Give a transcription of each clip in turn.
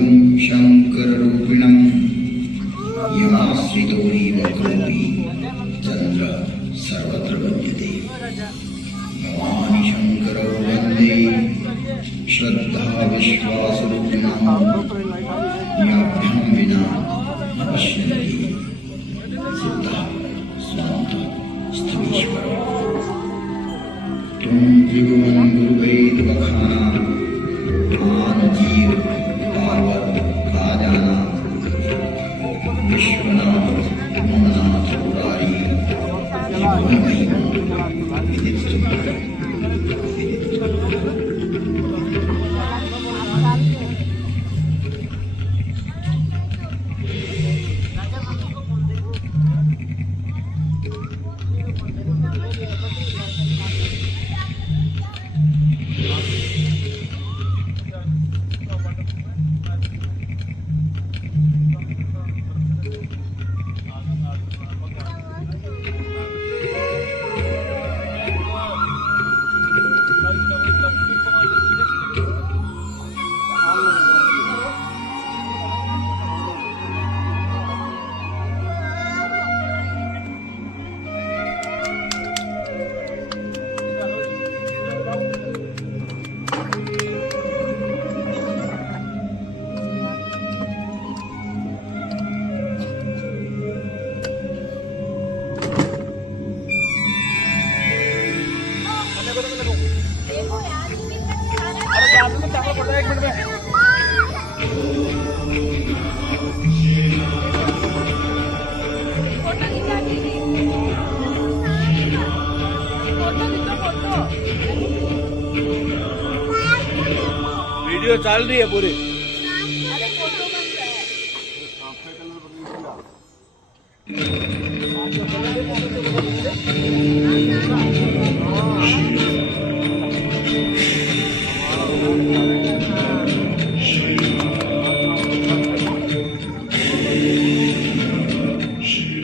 शम्भुं शङ्कररूपिणं यमाश्रितो हि वक्रोऽपि चन्द्र सर्वत्र वन्द्यते। भवानि शङ्करौ वन्दे श्रद्धा विश्वासरूपिणं याभ्यां विना न पश्यन्ति सिद्धः स्वान्तः स्थवीश्वरः। तुम त्रिभुवन गुरुवेद बखाना मान जीव पार्वत राजाना विश्वनाथ ममनाथ मुरारी त्रिभुवन महिमा विदित वीडियो चल रही है पूरी।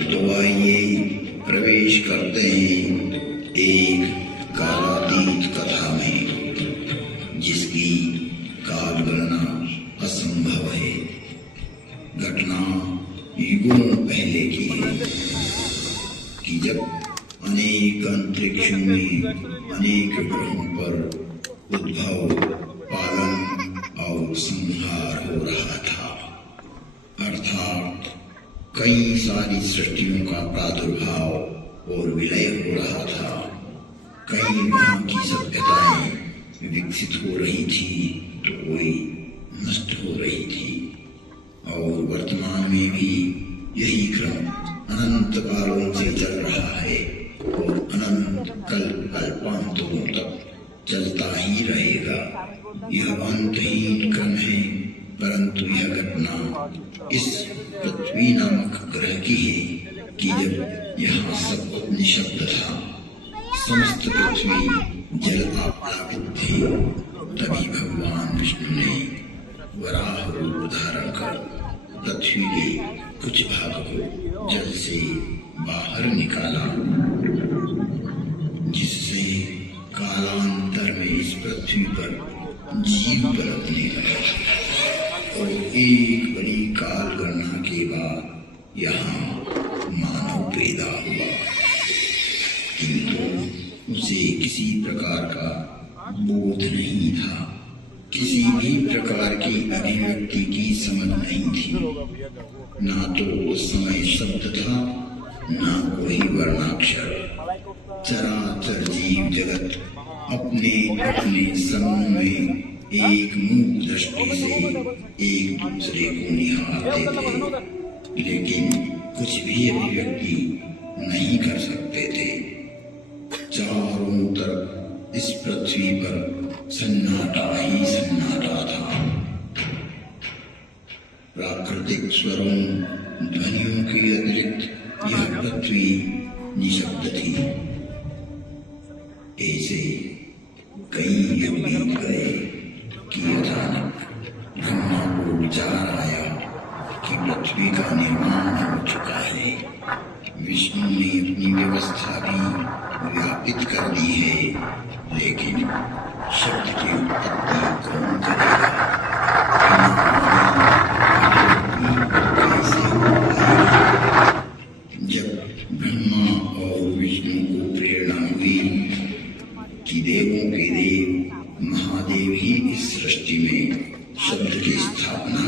तो आइए प्रवेश करते हैं एक कालातीत कथा में, जिसकी काल गणना असंभव है। घटना युगों पहले की है कि जब अनेक अंतरिक्षों में अनेक ग्रहों पर उद्भव, पालन और संहार हो रहा था। अर्थात कई सारी सृष्टियों का प्रादुर्भाव और विलय हो रहा था। कई वहां की सभ्यताएं विकसित हो रही थी तो कोई नष्ट हो रही थी, और वर्तमान में भी यही क्रम अनंत कालों से चल रहा है और अनंत कल्पांतरों तक चलता ही रहेगा। यह अंतहीन क्रम है, परंतु यह घटना इस पृथ्वी नामक ग्रह की है कि जब यहाँ सब निशब्द था, समस्त पृथ्वी जल आप्लावित थी, तभी भगवान विष्णु ने वराह रूप धारण कर पृथ्वी के कुछ भाग को जल से बाहर निकाला, जिससे कालांतर में इस पृथ्वी पर जीव पनपने लगा। और एक बड़ी काल गणना के बाद यहाँ मानव पैदा हुआ, किंतु उसे किसी प्रकार का बोध नहीं था, किसी भी प्रकार की अभिव्यक्ति की समझ नहीं थी। ना तो उस समय शब्द था, ना कोई वर्णाक्षर। चराचर जीव जगत अपने अपने समूह में एक मूक दृष्टि से एक दूसरे को निहारते थे, लेकिन कुछ भी अभिव्यक्ति नहीं कर सकते थे। चारों तरफ इस पृथ्वी पर सन्नाटा ही सन्नाटा था। प्राकृतिक स्वरों, ध्वनियों के अतिरिक्त यह पृथ्वी निशब्द थी। ऐसे कई युग बीत गए कि अचानक ब्रह्मा को विचार आया कि पृथ्वी का निर्माण हो चुका है। विष्णु ने अपनी व्यवस्था भी व्यापित कर दी है, लेकिन शब्द की उत्पत्ति कौन करेगा?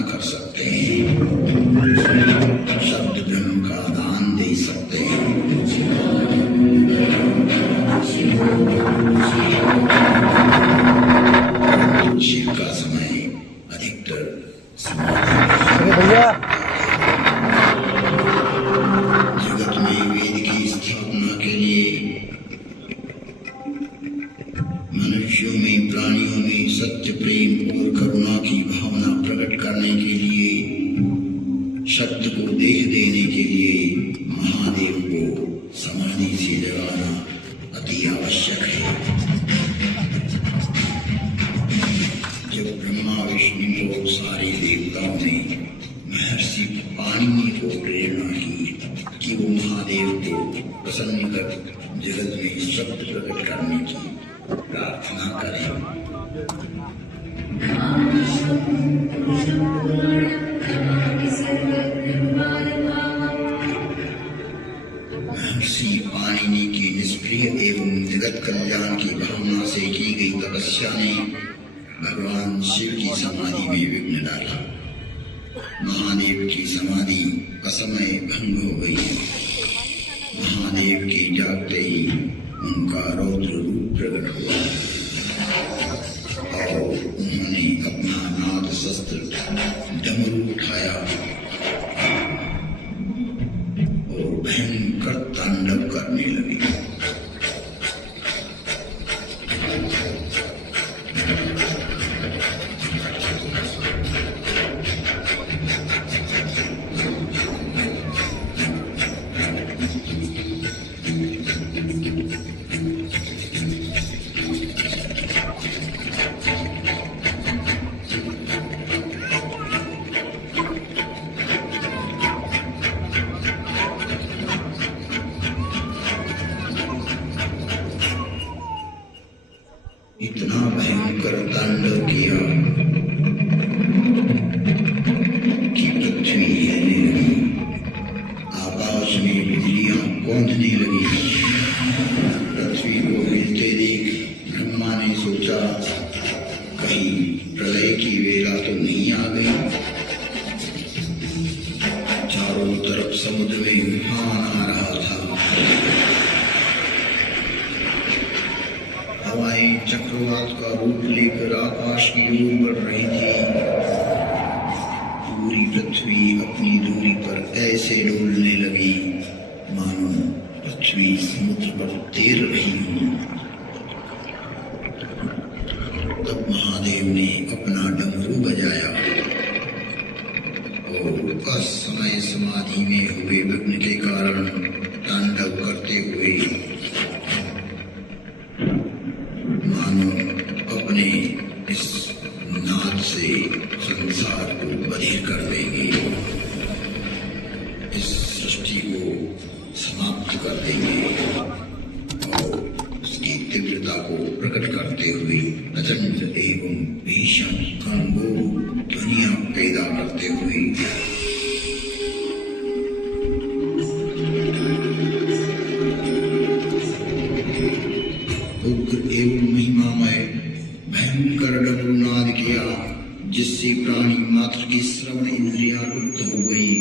कर सकते हैं, शब्द ब्रह्म का दान दे सकते हैं। शिव का समय अधिकतर जगत में वेद की स्थापना के लिए, मनुष्यों में, प्राणियों में सत्य, प्रेम और करुणा की भावना प्रकट करने के लिए, शब्द को देह देने के लिए महादेव को समाधि से जगाना अति आवश्यक है। जब ब्रह्मा, विष्णु और सारे देवताओं ने महर्षि पाणिनि को प्रेरणा की कि वो महादेव को प्रसन्न कर जगत में शब्द प्रकट करने की प्रार्थना करें, महर्षि पाणिनि की निष्क्रिय एवं जगत कल्याण की भावना से की गई तपस्या ने भगवान शिव की समाधि में विघ्न डाला। महादेव की समाधि असमय भंग हो गई। महादेव के जागते ही उनका रौद्र रूप प्रकट हुआ और उन्होंने अपना नाद शस्त्र डमरू उठाया और भयंकर तांडव करने लगे। इतना भयंकर तांडव किया कि पृथ्वी हिलने लगी, आकाश में बिजलियां कौंधने लगी। पृथ्वी को हिलते देख ब्रह्मा ने सोचा कहीं प्रलय की वेला तो नहीं आ गई। चारों तरफ समुद्र में उफान आ रहा था, हवाएं चक्रवात का रूप लेकर आकाश की ओर बढ़ रही थी। पूरी पृथ्वी अपनी दूरी पर ऐसे डोलने लगी मानो पृथ्वी समुद्र पर तैर रही हो। तब महादेव ने अपना डमरू बजाया और असमय समाधि में हुए विघ्न के कारण तांडव करते हुए मानो अपने इस नाद से संसार को बधिर कर देंगे, इस सृष्टि को समाप्त कर देंगे और उसकी तीव्रता को प्रकट करते हुए अचंड एवं भीषण घनघोर ध्वनियां पैदा करते हुए उग्र एवं महिमामय भयंकर डमरूनाद किया, जिससे प्राणी मात्र की श्रवण इंद्रियां लुप्त हो गई।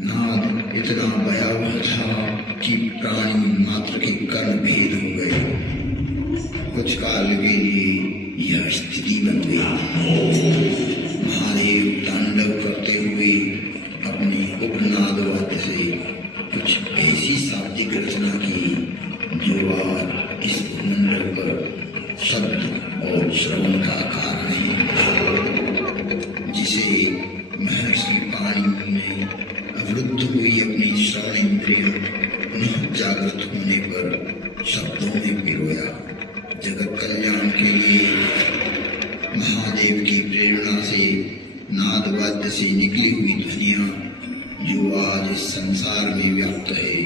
नाद इतना भयावह था कि प्राणी मात्र के कर्ण भेद हो गए। कुछ काल के लिए यह स्थिति बन गई। महादेव तांडव करते हुए अपने उपनाद वाद्य से कुछ ऐसी शाब्दिक रचना की जो आज इस भूमंडल पर शब्द और श्रवण का कारण है, जिसे महर्षि पाणिनि ने अवरुद्ध हुई अपनी श्रवण इंद्रियों पुनः जागृत होने पर शब्दों में पिरोया। जगत कल्याण के लिए महादेव की प्रेरणा से नाद वाद्य से निकली हुई ध्वनियां जो आज इस संसार में व्याप्त है।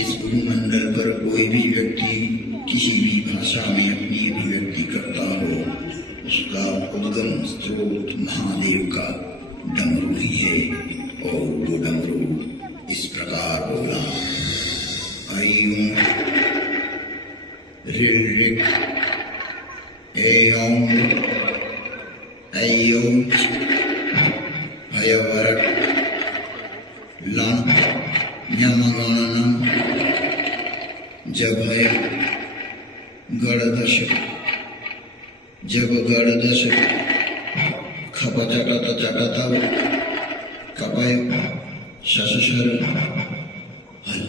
इस भूमंडल पर कोई भी व्यक्ति किसी भी भाषा में अपनी अभिव्यक्ति करता हो, उसका उद्गम स्रोत महादेव का डमरू ही है। और वो डमरू इस प्रकार बोला, ऐ ऋ ऋ ऐ औं ऐयोच अयवरट लं न्यमगणनं जभय गणदश जब गणदश खपचटत चटतव कपय शशशर हल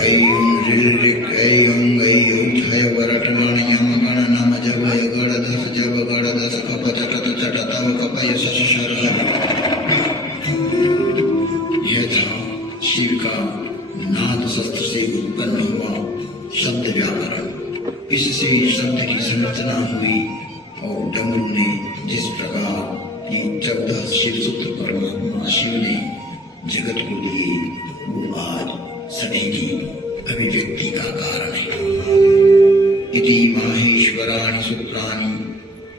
ऐयुं ऋऋक् ऐयुं ऐयुच्छय वरटलं यमगणनं जभय गणदश जब गणदश खपचटत चटतव कपय शशशर हल। यह था शिव का नाद शस्त्र से उत्पन्न हुआ शब्द व्याकरण। इससे शब्द की संरचना हुई और डमरू ने जिस प्रकार ये 14 शिव सूत्र परमात्मा शिव ने जगत को दिए वो आज सभी की अभिव्यक्ति का कारण है। इति माहेश्वराणि सूत्राणि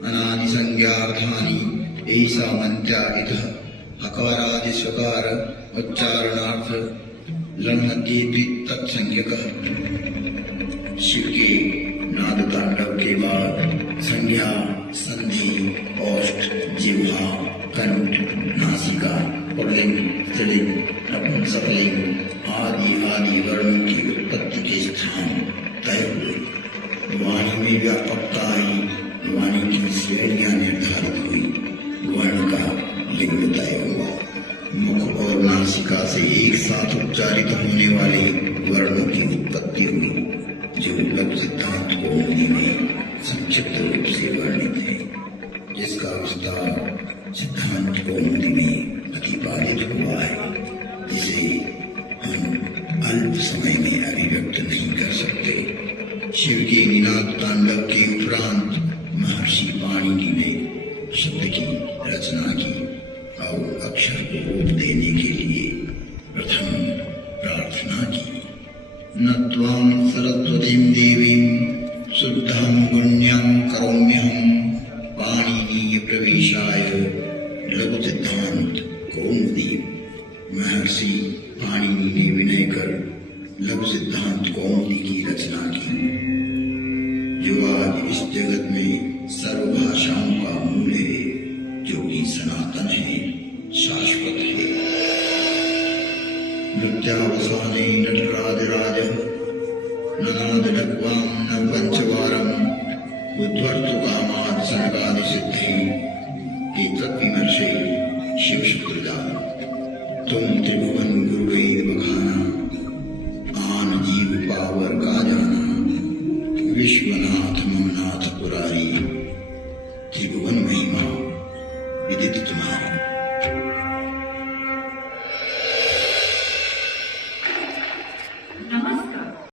अनादि संज्ञार्थानि ऐसा मंत्या इतः हकारादि स्वकार उच्चारणार्थ लण्मध्ये तत्संज्ञकः। शिव के नाद तांडव के बाद संज्ञा संधि औष्ठ जिह्वा कंठ नासिका पुल्लिंग स्त्रीलिंग नपुंसकलिंग आदि आदि वर्णों की उत्पत्ति के स्थान तय हुए। वाणी में व्यापकता आई, वाणी की श्रेणियां निर्धारित हुई, वर्ण का लिंग तय हुआ। मुख और नासिका से एक साथ उच्चारित होने वाले वर्णों की उत्पत्ति हुई जो लघु सिद्धांत कौमुदी में संक्षिप्त रूप से वर्णित है, जिसका विस्तार सिद्धांत कौमुदी में प्रतिपादित हुआ है, जिसे हम अल्प समय में अभिव्यक्त नहीं कर सकते। शिव के निनाद तांडव के उपरांत महर्षि पाणिनि ने शब्द की रचना की और अक्षर को रूप देने के लिए प्रथम प्रार्थना की। न त्वां सरस्वतीं देवीं शुद्धां पुण्यां करोम्यहं पाणिनीय प्रवेशाय लघु सिद्धांत कौमुदी। महर्षि पाणिनि ने विनय कर लघु सिद्धांत कौमुदी की रचना की, जो आज इस जगत में सर्वभाषाओं का मूल है, जो कि सनातन है, शाश्वत है। नृत्यावसाने नटराजराज ननाद डक्वां न पंचवारम् उद्वर्तु कामात् सर्गादि सिद्धि एतद्विमर्शे शिव सूत्रजाल। तुम त्रिभुवन गुरुवेद बखाना आन जीव पावर का जाना विश्वनाथ ममनाथ पुरारी त्रिभुवन महिमा विदित तुम्हारी।